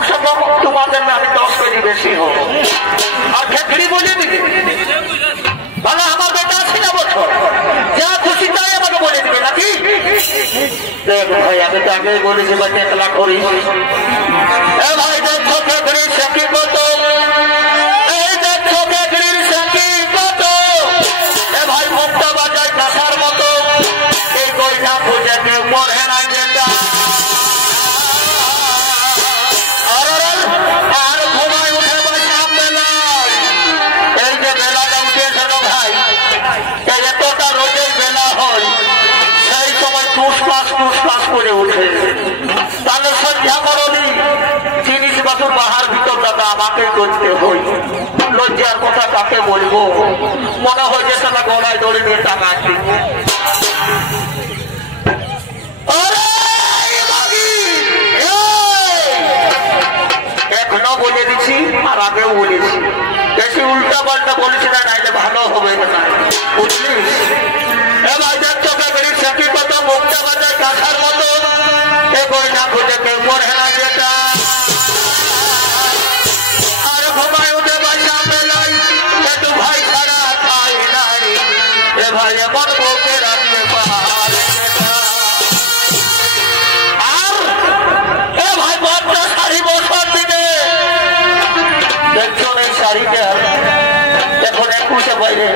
কমসে কম তোমাদের না আমি 10 কেজি বেশি হব। আর খেকড়ি বলে দিবি তাহলে আমার বেটা আছে না বছর যা খুশি তাই আমাকে বলে দিবে নাকি? দেখ ভাই আমি তো আগেই বলেছি ভাই একলা করি। ভাই দেখো খেকড়ির সাকি কত, এই দেখো খেকড়ির সাকি কত, এ ভাই মুক্তা বাজায় কাঁসার মতো, এই গয়না খুঁজে কেউ পড়ে না যেটা। আর ঘুমায় উঠে ভাই সামনে নয়, এই যে বেলাটা উঠেছে না ভাই, এই এতটা রোজের বেলা হয় সেই সময় টুস পাস করে উঠে। তাহলে সন্ধ্যা করনি জিনিস বছর বাহার ভিতর দাদা আমাকেই করতে হই। লজ্জার কথা কাকে বলবো, মনে হয় যে তারা গলায় দড়ি দিয়ে টাকা দিব। এখনো বলে দিচ্ছি আর আগেও বলেছি, বেশি উল্টা পাল্টা বলেছি না, নাইলে ভালো হবে না বুঝলিস? এবার দেখছো বেগুড়ির সাকি কত, মুক্তা বাজায় কাঁসার মতো, এ গয়না খুঁজে কেউ পড়ে না যেটা। আর ঘুমায় উঠে ভাই সামনে নাই, একটু ভাই ছাড়া খাই নাই, এ ভাই এমন বউকে রাখতে পারে যেটা। আর এ ভাই বড়টা শাড়ি বছর দিনে দেখছো এই শাড়িটা এখন 21 বাইরে